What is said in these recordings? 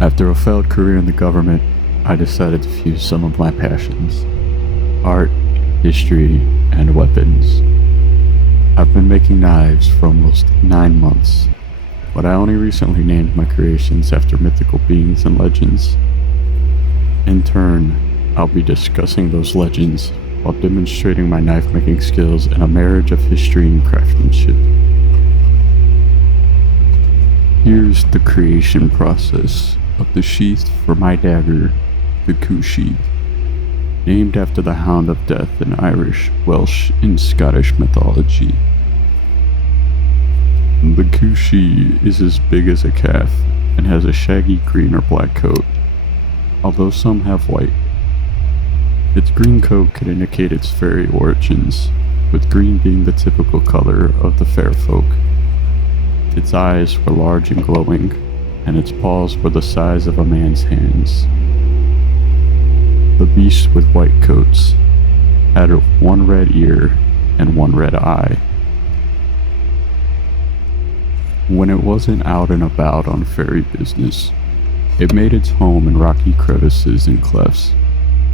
After a failed career in the government, I decided to fuse some of my passions: art, history, and weapons. I've been making knives for almost 9 months, but I only recently named my creations after mythical beings and legends. In turn, I'll be discussing those legends while demonstrating my knife making skills in a marriage of history and craftsmanship. Here's the creation process of the sheath for my dagger, the Cù Sìth, named after the hound of death in Irish, Welsh, and Scottish mythology. The Cù Sìth is as big as a calf and has a shaggy green or black coat, although some have white. Its green coat could indicate its fairy origins, with green being the typical color of the fair folk. Its eyes were large and glowing, and its paws were the size of a man's hands. The beasts with white coats had one red ear and one red eye. When it wasn't out and about on fairy business, it made its home in rocky crevices and clefts,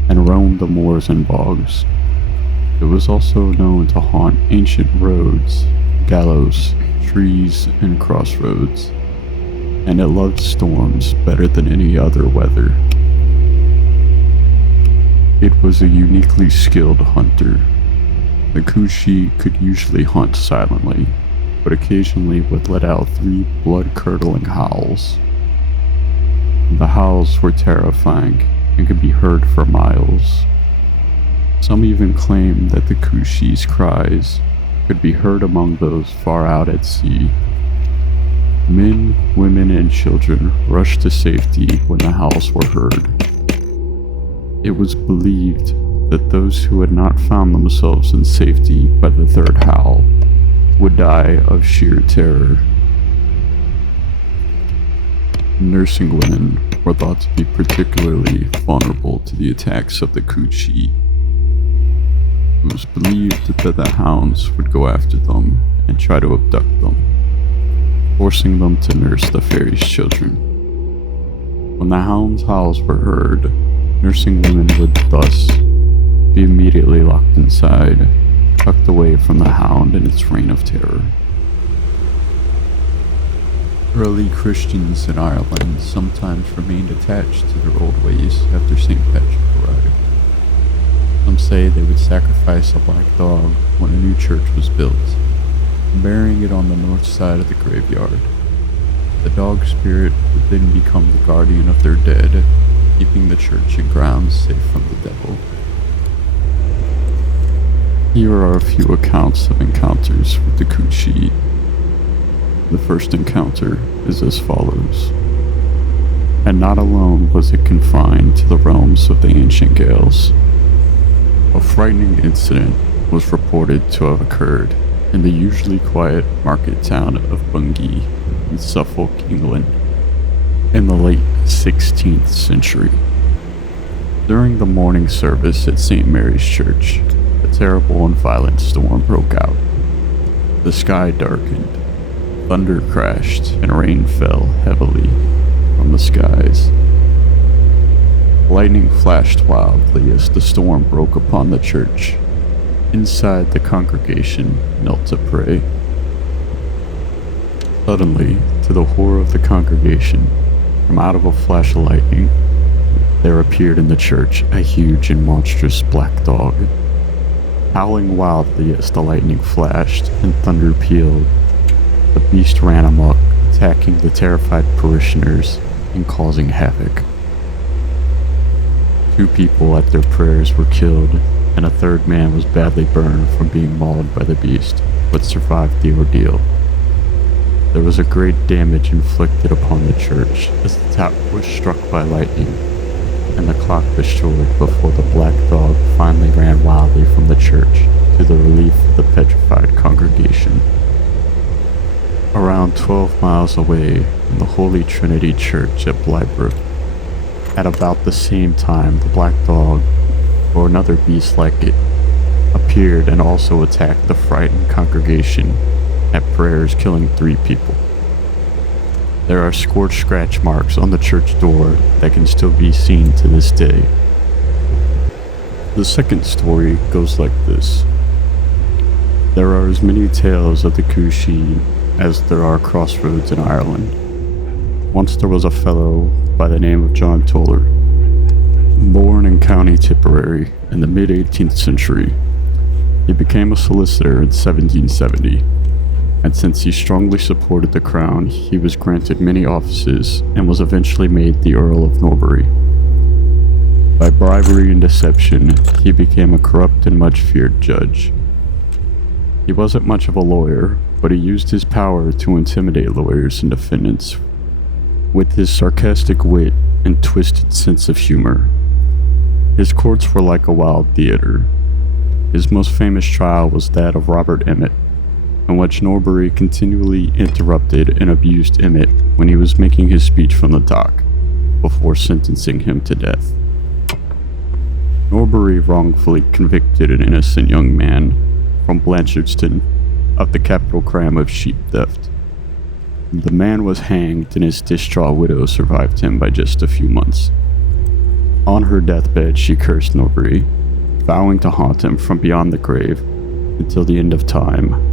and roamed the moors and bogs. It was also known to haunt ancient roads, gallows, trees, and crossroads, and it loved storms better than any other weather. It was a uniquely skilled hunter. The Cù Sìth could usually hunt silently, but occasionally would let out 3 blood-curdling howls. The howls were terrifying and could be heard for miles. Some even claim that the Cù Sìth's cries could be heard among those far out at sea. Men, women, and children rushed to safety when the howls were heard. It was believed that those who had not found themselves in safety by the third howl would die of sheer terror. Nursing women were thought to be particularly vulnerable to the attacks of the Cù Sìth. It was believed that the hounds would go after them and try to abduct them, forcing them to nurse the fairy's children. When the hound's howls were heard, nursing women would thus be immediately locked inside, tucked away from the hound and its reign of terror. Early Christians in Ireland sometimes remained attached to their old ways after St. Patrick arrived. Some say they would sacrifice a black dog when a new church was built, burying it on the north side of the graveyard. The dog spirit would then become the guardian of their dead, keeping the church and grounds safe from the devil. Here are a few accounts of encounters with the Cù Sìth. The first encounter is as follows. And not alone was it confined to the realms of the ancient Gaels. A frightening incident was reported to have occurred in the usually quiet market town of Bungay in Suffolk, England, in the late 16th century. During the morning service at St. Mary's Church, a terrible and violent storm broke out. The sky darkened, thunder crashed, and rain fell heavily from the skies. Lightning flashed wildly as the storm broke upon the church. Inside, the congregation knelt to pray. Suddenly, to the horror of the congregation, from out of a flash of lightning, there appeared in the church a huge and monstrous black dog. Howling wildly as the lightning flashed and thunder pealed, the beast ran amok, attacking the terrified parishioners and causing havoc. 2 people at their prayers were killed, and a 3rd man was badly burned from being mauled by the beast, but survived the ordeal. There was a great damage inflicted upon the church as the tower was struck by lightning, and the clock destroyed before the black dog finally ran wildly from the church to the relief of the petrified congregation. Around 12 miles away in the Holy Trinity Church at Blybrook, at about the same time the black dog, or another beast like it, appeared and also attacked the frightened congregation at prayers, killing 3 people. There are scorched scratch marks on the church door that can still be seen to this day. The second story goes like this. There are as many tales of the Cù Sìth as there are crossroads in Ireland. Once there was a fellow by the name of John Toller, born in County Tipperary in the mid-18th century. He became a solicitor in 1770, and since he strongly supported the crown, he was granted many offices and was eventually made the Earl of Norbury. By bribery and deception, he became a corrupt and much-feared judge. He wasn't much of a lawyer, but he used his power to intimidate lawyers and defendants with his sarcastic wit and twisted sense of humor. His courts were like a wild theater. His most famous trial was that of Robert Emmet, in which Norbury continually interrupted and abused Emmet when he was making his speech from the dock, before sentencing him to death. Norbury wrongfully convicted an innocent young man from Blanchardstown of the capital crime of sheep theft. The man was hanged, and his distraught widow survived him by just a few months. On her deathbed, she cursed Norbury, vowing to haunt him from beyond the grave until the end of time,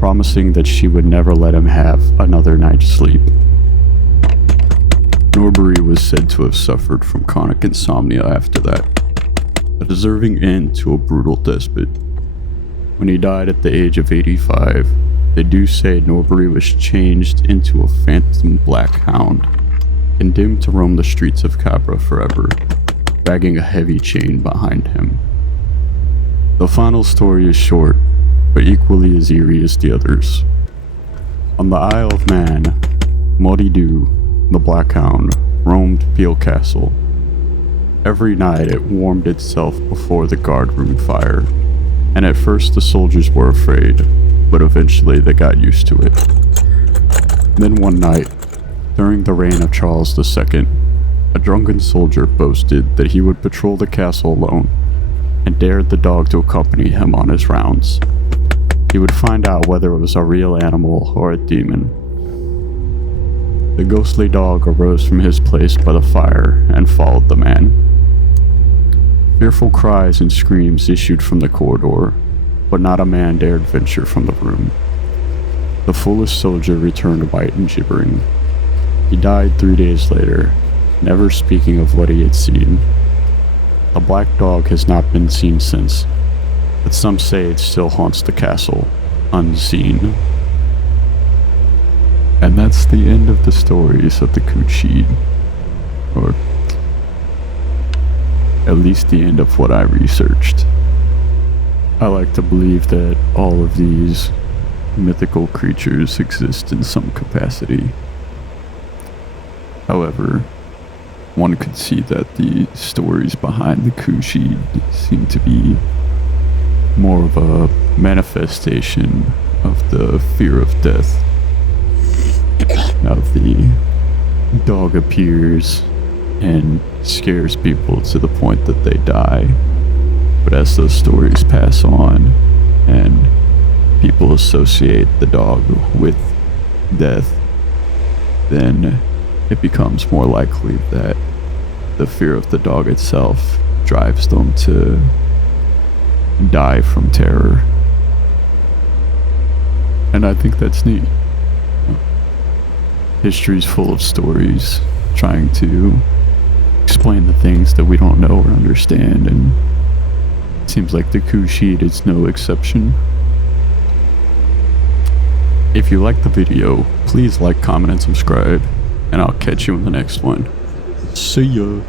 promising that she would never let him have another night's sleep. Norbury was said to have suffered from chronic insomnia after that, a deserving end to a brutal despot. When he died at the age of 85, they do say Norbury was changed into a phantom black hound, condemned to roam the streets of Cabra forever, dragging a heavy chain behind him. The final story is short, but equally as eerie as the others. On the Isle of Man, Maudie Dhu, the Black Hound, roamed Peel Castle. Every night it warmed itself before the guardroom fire, and at first the soldiers were afraid, but eventually they got used to it. Then one night, during the reign of Charles II, a drunken soldier boasted that he would patrol the castle alone, and dared the dog to accompany him on his rounds. He would find out whether it was a real animal or a demon. The ghostly dog arose from his place by the fire and followed the man. Fearful cries and screams issued from the corridor, but not a man dared venture from the room. The foolish soldier returned white and gibbering. He died 3 days later, never speaking of what he had seen. The black dog has not been seen since, but some say it still haunts the castle, unseen. And that's the end of the stories of the Cù Sìth, or at least the end of what I researched. I like to believe that all of these mythical creatures exist in some capacity. However, one could see that the stories behind the Cù Sìth seem to be more of a manifestation of the fear of death. Of the dog appears and scares people to the point that they die. But as those stories pass on and people associate the dog with death, then it becomes more likely that the fear of the dog itself drives them to die from terror. And I think that's neat. History's full of stories trying to explain the things that we don't know or understand, and it seems like the Cù Sìth is no exception. If you liked the video, please like, comment, and subscribe, and I'll catch you in the next one. See ya!